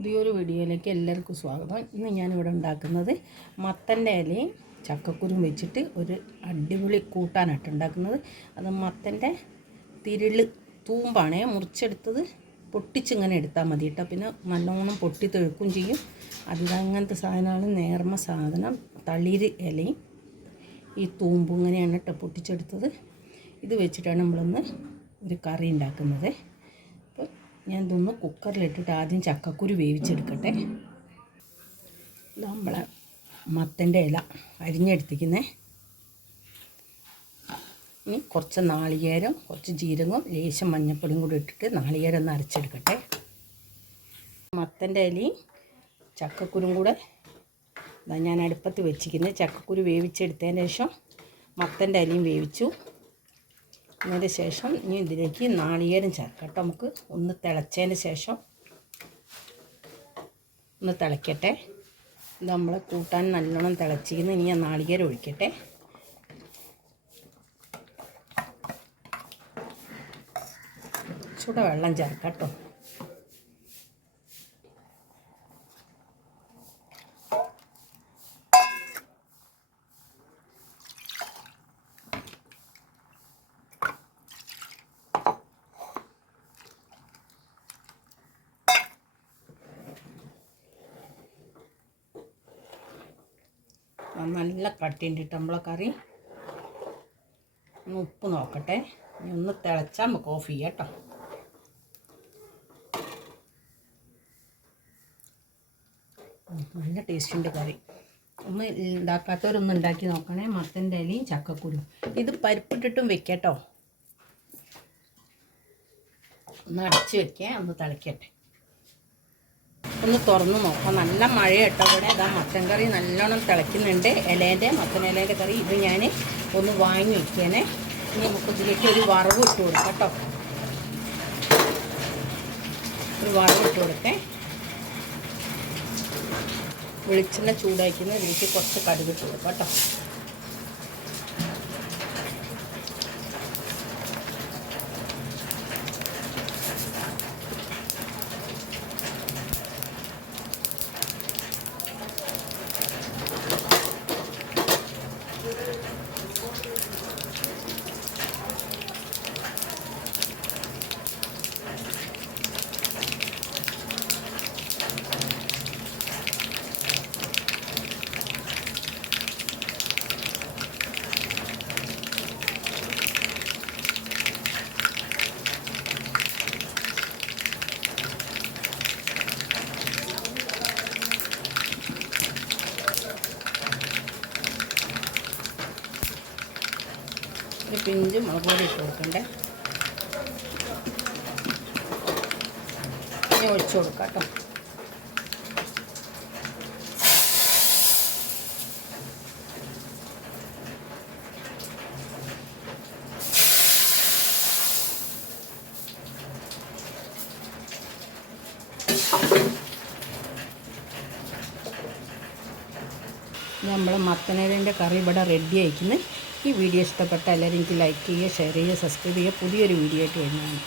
പുതിയൊരു വീഡിയോയിലേക്ക് എല്ലാവർക്കും സ്വാഗതം. ഇന്ന് ഞാനിവിടെ ഉണ്ടാക്കുന്നത് മത്തന്റെ ഇലയും ചക്കക്കുരും വെച്ചിട്ട് ഒരു അടിപൊളി കൂട്ടാനായിട്ട് ഉണ്ടാക്കുന്നത്. അത് മത്തന്റെ തിരിൾ തൂമ്പാണ്. മുറിച്ചെടുത്തത് പൊട്ടിച്ചിങ്ങനെ എടുത്താൽ മതി കേട്ടോ. പിന്നെ നല്ലോണം പൊട്ടി തെഴുക്കും ചെയ്യും. അത് അങ്ങനത്തെ സാധനമാണ് നേർമ സാധനം. തളിര് ഇലയും ഈ തൂമ്പും ഇങ്ങനെയാണ് കേട്ടോ പൊട്ടിച്ചെടുത്തത്. ഇത് വെച്ചിട്ടാണ് നമ്മളിന്ന് ഒരു കറി ഉണ്ടാക്കുന്നത്. ഞാൻ ഇതൊന്ന് കുക്കറിലിട്ടിട്ട് ആദ്യം ചക്കക്കുരു വേവിച്ചെടുക്കട്ടെ. നമ്മളെ മത്തന്റെ ഇല അരിഞ്ഞെടുത്തിക്കുന്നേ ഇനി കുറച്ച് നാളികേരം കുറച്ച് ജീരകവും ലേശം മഞ്ഞപ്പൊടിയും കൂടി ഇട്ടിട്ട് നാളികേരം ഒന്ന് അരച്ചെടുക്കട്ടെ. മത്തന്റെ ഇലയും ചക്കക്കുരും കൂടെ ഞാൻ അടുപ്പത്ത് വെച്ചിരിക്കുന്നത് ചക്കക്കുരു വേവിച്ചെടുത്തതിന് ശേഷം മത്തന്റെ ഇലയും വേവിച്ചു. അതിന് ശേഷം ഇനി ഇതിലേക്ക് നാളികേരം ചേർക്കാം. കേട്ടോ നമുക്ക് ഒന്ന് തിളച്ചതിന് ശേഷം ഒന്ന് തിളയ്ക്കട്ടെ ഇത് നമ്മൾ കൂട്ടാൻ നല്ലോണം തിളച്ചിരിക്കുന്നു. ഇനി ഞാൻ നാളികേരം ഒഴിക്കട്ടെ. ചൂട വെള്ളം ചേർക്കാം കേട്ടോ. നല്ല കട്ടിയുണ്ട് കേട്ടോ നമ്മളെ കറി. ഒന്ന് ഉപ്പ് നോക്കട്ടെ. ഇനി ഒന്ന് തിളച്ചാൽ നമുക്ക് ഓഫ് ചെയ്യാം കേട്ടോ നല്ല ടേസ്റ്റ് ഉണ്ട് കറി. ഒന്ന് ഉണ്ടാക്കാത്തവരൊന്ന് ഉണ്ടാക്കി നോക്കണേ. മത്തന്റെ ഇലയും ചക്കക്കുരും. ഇത് പരിപ്പിട്ടിട്ടും വെക്കട്ടോ. ഒന്ന് അടച്ച് വെക്കുക ഒന്ന് തിളയ്ക്കട്ടെ ഒന്ന് തുറന്ന് നോക്കാം. നല്ല മഴ കൂടെ ഇതാ മത്തൻ കറി നല്ലോണം തിളയ്ക്കുന്നുണ്ട്. ഇലേന്റെ മത്തൻ ഇലേന്റെ കറി. ഇത് ഞാൻ ഒന്ന് വാങ്ങി വയ്ക്കാനേ ഇനി നമുക്ക് ഇതിലേക്ക് ഒരു വറവ് ഇട്ട് കൊടുക്കാം കേട്ടോ. ഒരു വറവ് ഇട്ട് കൊടുക്കേ. വെളിച്ചെണ്ണ ചൂടാക്കുന്ന ഇതിലേക്ക് കുറച്ച് കടുക് ഇട്ട് കൊടുക്കാം കേട്ടോ. ഒരു പിഞ്ച് മുളക് പൊടി ഇട്ട് കൊടുക്കണ്ടേ? ഇനി ഒഴിച്ചു കൊടുക്കാം കേട്ടോ. നമ്മൾ മത്തനേലിന്റെ കറി ഇവിടെ റെഡി ആയിരിക്കുന്നു ഈ വീഡിയോ ഇഷ്ടപ്പെട്ട എല്ലാവരും എനിക്ക് ലൈക്ക് ചെയ്യുക ഷെയർ ചെയ്യുക സബ്സ്ക്രൈബ് ചെയ്യുക. പുതിയൊരു വീഡിയോ ആയിട്ട് വരുന്നതാണ്.